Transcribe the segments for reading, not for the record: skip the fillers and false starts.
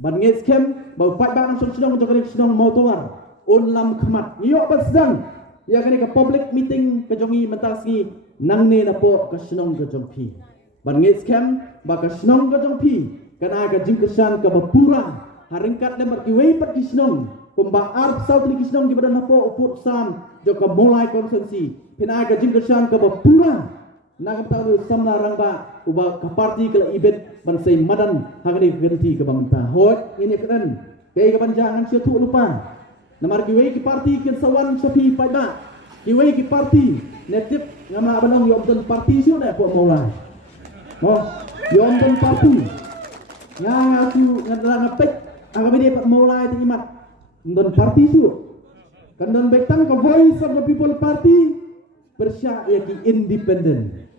ban ngets kem bau pat ba nang sedang untuk kali sedang mau tuar on lam khamat yok ba sedang ya kani ka public meeting ka jongi mentasi nang ne na po ka sedang ka jong pi ban ngets kem ba ka sedang ka jong pi kana ka jing kesan ka bapura haringkat le mat ki wei pat ki sedang kumba arp sau ni ki sedang di badan na po uput sam jo ka mulai konsensi pina ka jing kesan ka bapura nang tahu samna rangba uba ka parti kala event ban sei madan hagani ganti ka bamta hot ini kan kay ka banjangan sia tu lupa namar ki wei ki parti ken sawan sopi pada ki wei ki parti netip ngama banong yo don parti siu na po mulai oh yo don parti nga aku ngadala ngapek agami dia pat mulai ti imat don parti siu kan don betang ka voice of the people party persya ya ki independent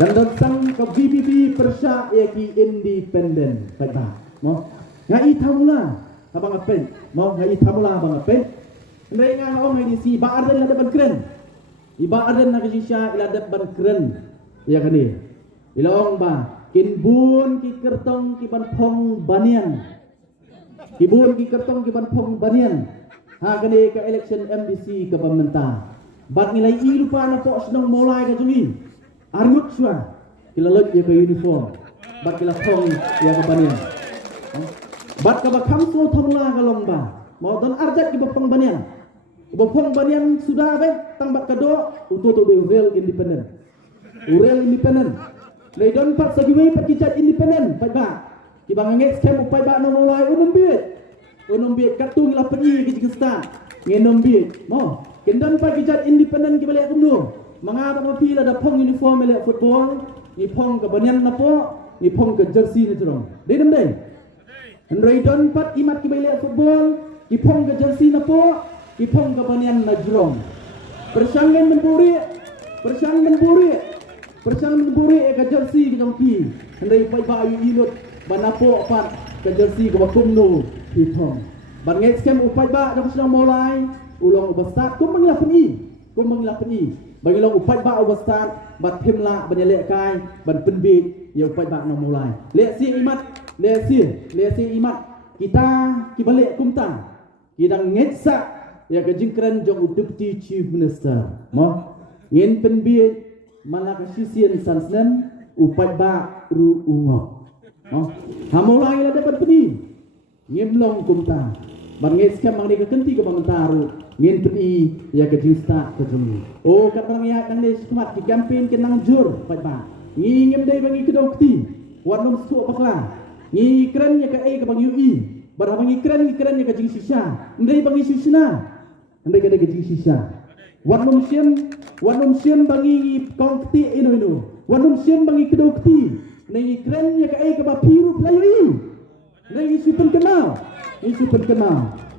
dan datang ke BBB persya yaki independen kata mo ngai thamula abang apen mo ngai thamula abang apen mereka orang ngai si ba aden la ban keren iba aden na kisya ila dat ban keren ya kani ilong ba kinbun ki kertong ki ban phong banian kibun ki kertong ki ban phong banian ha kani ka election MDC ke pemerintah bat nilai i lupa na po senang mulai ka jungi argut sua kilalot ya ka uniform bat kila thong ya ka banian bat ka bakam so thamla ka lomba mau don arjat ki bapang banian sudah be tang bat kado untuk to be real independent nei don pat sagi wei pat kijat independent pat ba ki banganget scam upai ba no mulai unum biet katung la pergi ki jigesta ngenom biet mo kendan pa kijat independent ki balik kumdu manga ba pi la da phong uniform le football ni phong ka banyan na po ni phong ka jersey ni jrong de dem dei andrei don pat imat ki balik football ki phong ka jersey na po ki phong ka banyan na jrong persanggen menpuri ka jersey ki jong ki andrei pai ba yu inut banapo pat ka jersey ka kumdu ki phong ban ngai scam upai ba jong sedang mulai ulong ubastat kum mangla peni bagi long upai ba ubastat bat thimla banyale kai ban penbit ya upai ba no mulai le si imat kita ki balik kumta kidang ngetsa ya ka jingkran jong deputy chief minister mo ngin penbit malaka sisian sansnen upai ba ru ungo mo hamulai la dapat peni ngimlong kumta ban ngai scam mang ni ka kenti ka pamentaru ngin peni ya ka jinsta ka jumi oh kat barang ya nang ni smat ki campaign ke nang jur pat ba ngim dei bangi kedokti wanum su pakla ngi kren ya ka ai ka bang ui bar bangi kren ya ka jing sisa ndei bangi sisna ndei ka jing sisa wanum siem bangi kongti inu wanum siem bangi kedokti nei kren ya ka ai ka ba piru playu nei sipen kenal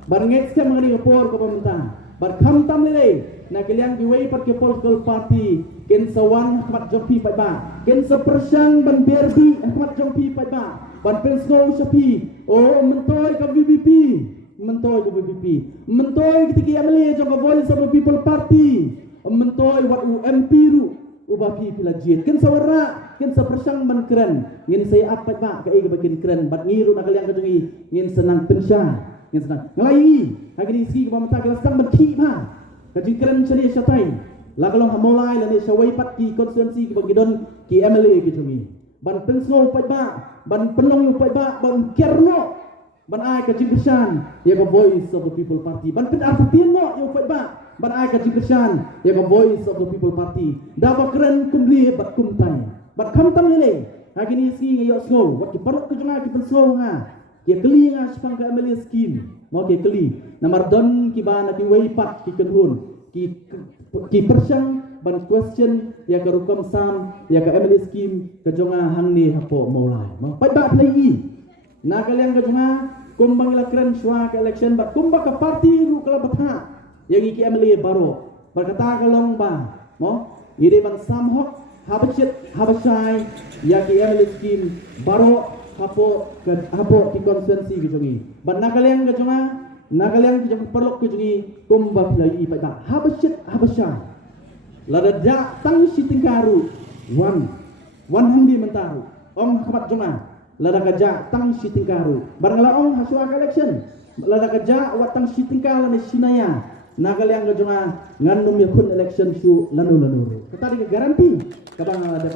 barangit siya mga ningapor ko pamunta barkam tam nilay na kiliang giway pat ke political party ken sawan hamat jompi pat ba ken sa persyang ban berbi hamat jompi pat ba ban pensno sapi oh mentoy ka VVP mentoy kitiki amali jong ka voice of the people party mentoy wat UMP ru ubapi pilajit ken sawara ken sa persyang ban keren ngin saya apat ba kai ka bakin keren bat ngiru na kaliang kajungi ngin senang pensya ngalai hagini ski ka pamata ka sang banti ma kajing keren sari satai la kalong hamolai la ni sawai pat ki constituency ki bagidon ki MLA ki jumi ban penso pat ba ban penong pat ba ban kerno ban ai ka jingkesan ya ka voice of the people party ban pen artian no yo pat ba ban ai ka jingkesan ya ka voice of the people party da ba keren kumli bat kumtai bat kamtam ni hagini ski ngayo snow wat ki parok ka junga ki penso nga kia keli nga sepang ka MLA scheme mau kia keli namar don ki ba na ki wei pat ki kenhun ki persyang ban question ya ka rukam sam ya ka MLA scheme ka jonga hang ni hapo mulai mau pat ba play na kalian ka jonga kumbang la kren swa ka election ba kumba ka party ru kala batha yang ki MLA baro berkata kalong ba mo ide ban sam hok habashai ya ki MLA scheme baro hapo ki konsensi ki jongi ban nakaliang ka jonga nakaliang ki jong perlok ki jongi kumba play pa ta habasha lada da tang sitingkaru wan handi mentaru om khabat jonga lada kaja tang siting karu barang laong hasua election lada kaja watang siting kala ni sinaya nagaliang gajunga ngannum yakun election su lanu katari garanti kabang ada